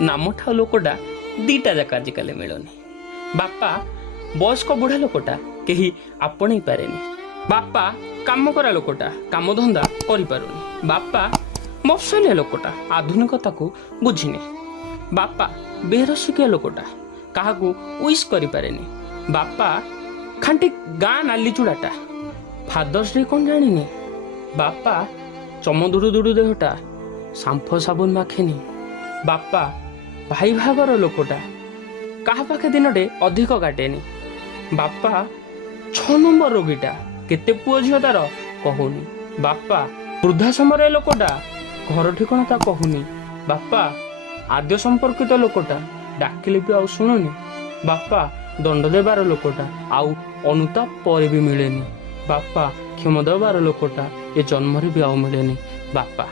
नाम ठाऊ लोकटा दीटा जाक आजिकल मिलुनी। बापा बयस्क बुढ़ा लोकटा कहीं आपणई पारे। बापा काम करा लोकटा काम धंदा करि पारुनी। बापा मफसलिया लोकटा आधुनिकता को बुझिनी। बापा बेरसिकिया लोकटा क्या उइस करि पारेनी। बापा खांटी गाँ नाली चूड़ाटा फादर्स डे कौन जानी। बापा चमदुड़ू दुड़ू देहटा सांफो साबुन माखेनी। बापा भाई भागर लोकटा क्या पाखे दिनटे अधिक काटेनी। बापा 6 नंबर रोगीटा केते पुओ झियो तार कहूनी। बापा वृद्धा समय लोकटा घर ठिकणा कहूनी। बापा आद्य संपर्कित लोकटा डाकिले भी आउ शुणुनी। बापा दंड देवार लोकटा आउ अनुताप पर भी मिलेनी। बापा क्षमा देवार लोकटा ए जन्म भी आउ मिलेनी। बापा